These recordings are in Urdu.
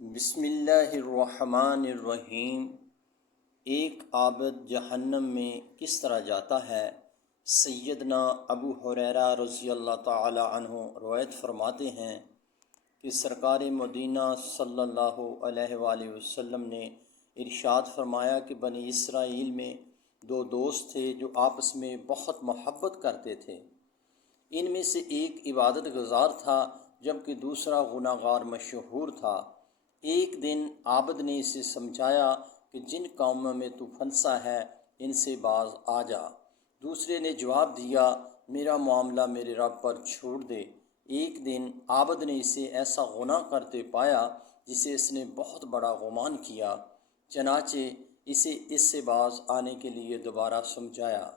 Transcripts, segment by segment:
بسم اللہ الرحمن الرحیم۔ ایک عابد جہنم میں کس طرح جاتا ہے؟ سیدنا ابو ہریرہ رضی اللہ تعالی عنہ روایت فرماتے ہیں کہ سرکار مدینہ صلی اللہ علیہ وآلہ وسلم نے ارشاد فرمایا کہ بنی اسرائیل میں دو دوست تھے جو آپس میں بہت محبت کرتے تھے۔ ان میں سے ایک عبادت گزار تھا جبکہ دوسرا گناہ گار مشہور تھا۔ ایک دن عابد نے اسے سمجھایا کہ جن کاموں میں تو پھنسا ہے ان سے باز آ جا۔ دوسرے نے جواب دیا، میرا معاملہ میرے رب پر چھوڑ دے۔ ایک دن عابد نے اسے ایسا گناہ کرتے پایا جسے اس نے بہت بڑا گمان کیا، چنانچہ اسے اس سے باز آنے کے لیے دوبارہ سمجھایا،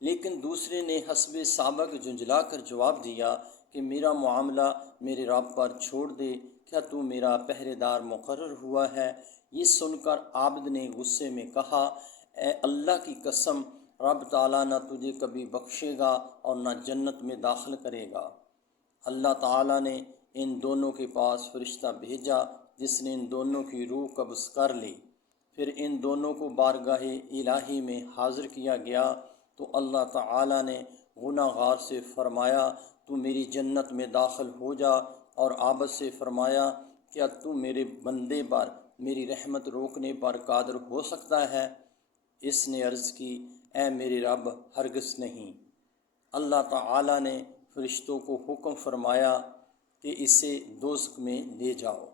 لیکن دوسرے نے حسب سابق جھنجلا کر جواب دیا کہ میرا معاملہ میرے رب پر چھوڑ دے، کیا تو میرا پہرے دار مقرر ہوا ہے؟ یہ سن کر عابد نے غصے میں کہا، اے اللہ کی قسم، رب تعالیٰ نہ تجھے کبھی بخشے گا اور نہ جنت میں داخل کرے گا۔ اللہ تعالیٰ نے ان دونوں کے پاس فرشتہ بھیجا جس نے ان دونوں کی روح قبض کر لی۔ پھر ان دونوں کو بارگاہ الہی میں حاضر کیا گیا تو اللہ تعالیٰ نے گناہ گار سے فرمایا، تو میری جنت میں داخل ہو جا، اور عابد سے فرمایا، کیا تو میرے بندے پر میری رحمت روکنے پر قادر ہو سکتا ہے؟ اس نے عرض کی، اے میرے رب، ہرگز نہیں۔ اللہ تعالیٰ نے فرشتوں کو حکم فرمایا کہ اسے دوزخ میں لے جاؤ۔